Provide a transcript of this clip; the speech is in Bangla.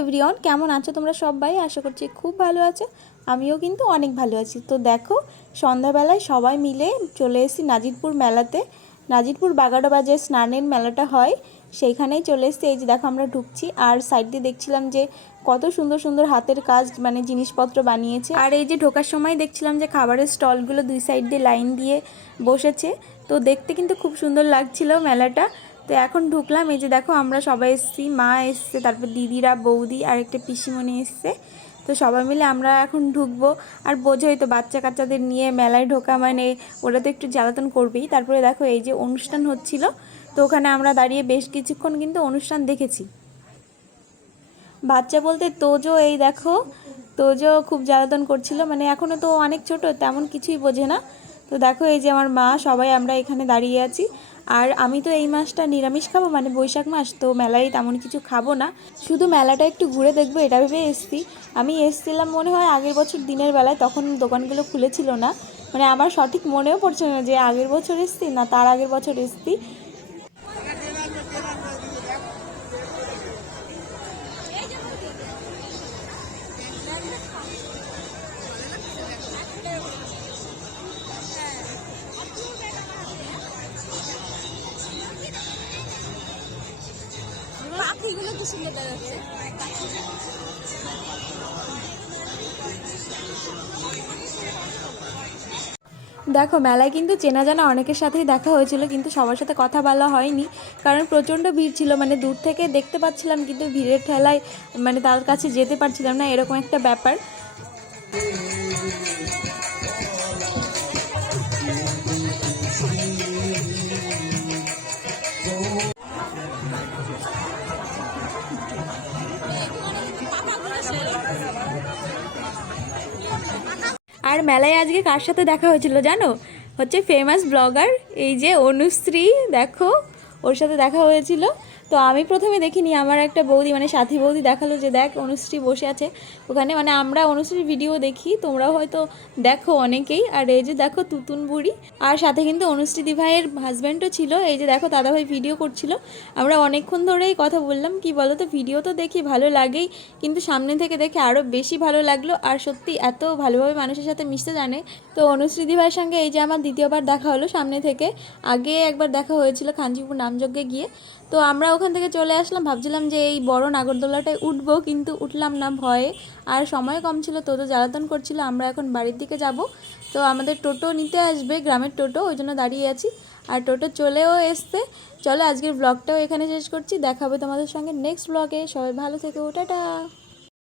এভরিওয়ান কেমন আছো তোমরা সবাই? আশা করছি খুব ভালো আছো। আমিও কিন্তু অনেক ভালো আছি। তো দেখো, সন্ধ্যাবেলায় সবাই মিলে চলে এসেছি নাজিরপুর মেলাতে। নাজিরপুর বাগাডা বাজার স্নানের মেলাটা হয়। সেইখানেই চলে এসেছি। এই যে দেখো, আমরা ঢুকছি আর সাইড দিয়ে দেখছিলাম যে কত সুন্দর সুন্দর হাতের কাজ মানে জিনিসপত্র বানিয়েছে। আর এই যে ঢোকার সময় দেখছিলাম যে খাবারের স্টলগুলো দুই সাইড দিয়ে লাইন দিয়ে বসেছে। তো দেখতে কিন্তু খুব সুন্দর লাগছিল মেলাটা। তো এখন ঢুকলাম, এই যে দেখো আমরা সবাই এসেছি, মা এসছে, তারপর দিদিরা, বৌদি আর একটা পিসিমণি এসছে। তো সবাই মিলে আমরা এখন ঢুকবো। আর বোঝোই তো বাচ্চা কাচ্চাদের নিয়ে মেলায় ঢোকা মানে ওরা তো একটু জ্বালাতন করবেই। তারপরে দেখো এই যে অনুষ্ঠান হচ্ছিল, তো ওখানে আমরা দাঁড়িয়ে বেশ কিছুক্ষণ কিন্তু অনুষ্ঠান দেখেছি। বাচ্চা বলতে তোজো, এই দেখো, তোজো খুব জ্বালাতন করছিল মানে এখনও তো অনেক ছোট, তেমন কিছুই বোঝে না। তো দেখো, এই যে আমার মা, সবাই আমরা এখানে দাঁড়িয়ে আছি। আর আমি তো এই মাসটা নিরামিষ খাব মানে বৈশাখ মাস, তো মেলায় তেমন কিছু খাব না। শুধু মেলাটা একটু ঘুরে দেখব, এটা ভেবে এসছি। আমি এসছিলাম মনে হয় আগের বছর দিনের বেলায়, তখন দোকানগুলো খুলেছিল না। মানে আমার সঠিক মনেও পড়ছে না যে আগের বছর এসছি না তার আগের বছর এসছি। পাখিগুলো কি সুন্দর দেখাচ্ছে। দেখো, মেলায় কিন্তু চেনা জানা অনেকের সাথেই দেখা হয়েছিল, কিন্তু সবার সাথে কথা বলা হয়নি। কারণ প্রচণ্ড ভিড় ছিল মানে দূর থেকে দেখতে পাচ্ছিলাম, কিন্তু ভিড়ের ঠেলায় মানে তার কাছে যেতে পারছিলাম না, এরকম একটা ব্যাপার। আর মেলায় আজকে কার সাথে দেখা হয়েছিল জানো? হচ্ছে ফেমাস ব্লগার এই যে অনুশ্রী, দেখো, ওর সাথে দেখা হয়েছিল। তো আমি প্রথমে দেখিনি, আমার একটা বৌদি মানে সাথী বৌদি দেখাল যে দেখ অনুশ্রী বসে আছে। ওখানে মানে আমরা অনুশ্রীর ভিডিও দেখি, তোমরাও হয়তো দেখো অনেকেই। আর এই যে দেখো তুতুন বুড়ি, আর সাথে কিন্তু অনুশ্রী দিভাইয়ের হাজব্যান্ডও ছিল। এই যে দেখো দাদাভাই ভিডিও করছিল। আমরা অনেকক্ষণ ধরেই কথা বললাম, কি বলো তো ভিডিও তো দেখি, ভালো লাগেই। কিন্তু সামনে থেকে দেখে আরও বেশি ভালো লাগল। আর সত্যি এত ভালোভাবে মানুষের সাথে মিশতে জানে। তো অনুশ্রী দিভাইয়ের সঙ্গে এই যে আমার দ্বিতীয়বার দেখা হলো সামনে থেকে। আগে একবার দেখা হয়েছিল খাঞ্চিপুর নামযজ্ঞে গিয়ে। তো আমরা ওখান থেকে চলে আসলাম। ভাবছিলাম যে এই বড় নাগরদোলাটায় উঠবো, কিন্তু উঠলাম না ভয়ে। আর সময় কম ছিল তো তো জ্বালাতন করছিল, আমরা এখন বাড়ির দিকে যাব। তো আমাদের টোটো নিতে আসবে, গ্রামের টোটো, ওই জন্য দাঁড়িয়ে আছি। আর টোটো চলেও এসছে। চলো আজকের ব্লগটাও এখানে শেষ করছি। দেখাবে তোমাদের সঙ্গে নেক্সট ব্লগে সবাই ভালো থেকে। টাটা!